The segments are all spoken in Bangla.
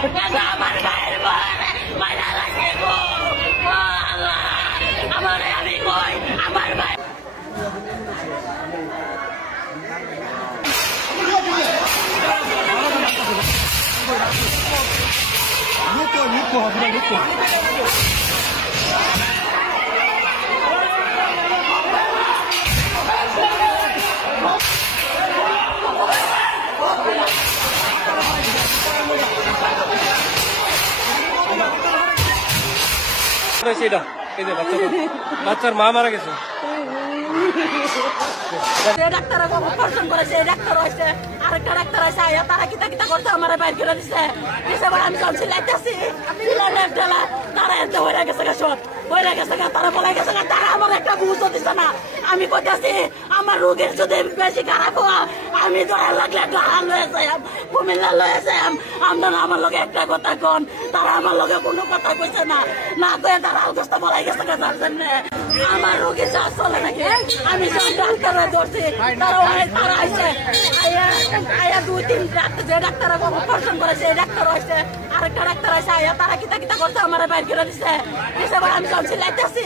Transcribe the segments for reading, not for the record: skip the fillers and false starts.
আমার ভাইয়ের মারা লাগে গো আল্লাহ, আমার আমি কই আমার ভাই বাচ্চার মা মারা গেছে। ডাক্তার অপারেশন করেছে, ডাক্তার হয়েছে, আরেকটা ডাক্তার আছে তারা কিতা কিতা করছে আমার বাইর করে দিচ্ছে। আমি যখন সিলাইতেছি তারা এত হয়ে গেছে সব হয়ে গেছে, তারা বলে গেছে তারা আমার একটা বুঝতে দিচ্ছে না। আমি কইতেছি আমার রোগের যদি বেশি খারাপ হওয়া আমি দয়া লাগলে ঢাল লয়ে যাই, কুমিল্লা লয়ে যাই। আপনারা আমার লগে একটা কথা কন, তারা আমার লগে কোনো কথা কইছে না, না কয়ে তারা আলগস্তা বলাই গেছে তার জন্য আমার রোগী যা চলে নাকি। আমি যখন ডাক্তারে ধরছি তারা আইসে আয়া 2-3 ডাক্তার, যে ডাক্তার অপারেশন করেছে এই ডাক্তার হয়েছে, আরেকটা ডাক্তার আছে তারা কিতা কিতা করছে আমার বাইর করে দিচ্ছে। আমি যখন সিলাইতেছি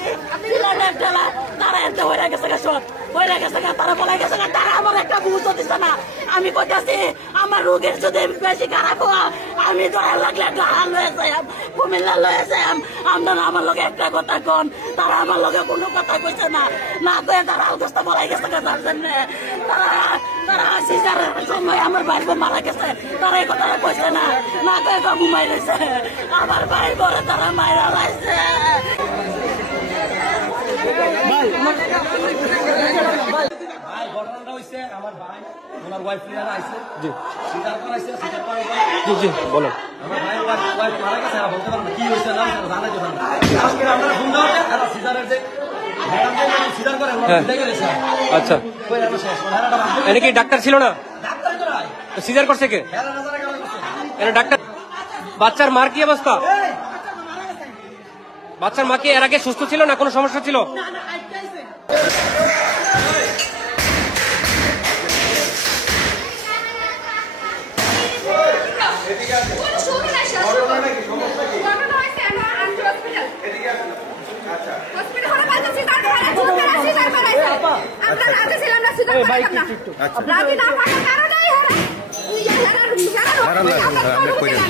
তারা এত হয়ে গেছে সব হয়ে গেছে, তারা বলে গেছে তারা আমার একটা বুঝতে দিচ্ছে না। আমি কইতেছি আমার রোগের যদি বেশি খারাপ হওয়া আমি দয়া লাগলে ঢাল লয়ে যাই, কুমিল্লা লয়ে যাই। আপনারা আমার লগে একটা কথা কন, তারা আমার লগে কোনো কথা কইছে না, না কয়ে তারা আলগস্তা বলাই গেছে তার জন্য তারা সিজারের সময় আমার ভাই মারা গেছে, তারা এই কথাটা কইছে না, না কয়ে ঘুমাই রয়েছে। আমার ভাই ঘরে তারা মাইরা লাইছে। ঘটনাটা হইছে আমার ভাই ওনার ওয়াইফ লিয়ার আইছে, জি সিজার করাইছে, সিজার করার পর জি বলো আমার ভাই ওয়াইফ মারা গেছে, আর বলতে পারবো কি হইছে না জানা যাবে না। আজকে আমরা ফোন দাও আর সিজারের যে ম্যাডাম যে সিজার করে ওরা বিদায় করেছে। আচ্ছা কই আমরা শেষ ওনারা এনে কি ডাক্তার ছিল না? ডাক্তার তো নাই, তো সিজার করছে কে? এরা নজরে গেল করছে এরা ডাক্তার। বাচ্চার মার কি অবস্থা? বাচ্চার মা কি এর আগে সুস্থ ছিল না, কোনো সমস্যা ছিল? না না আইতাইছে।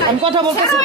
আমি কথা বলতেছি।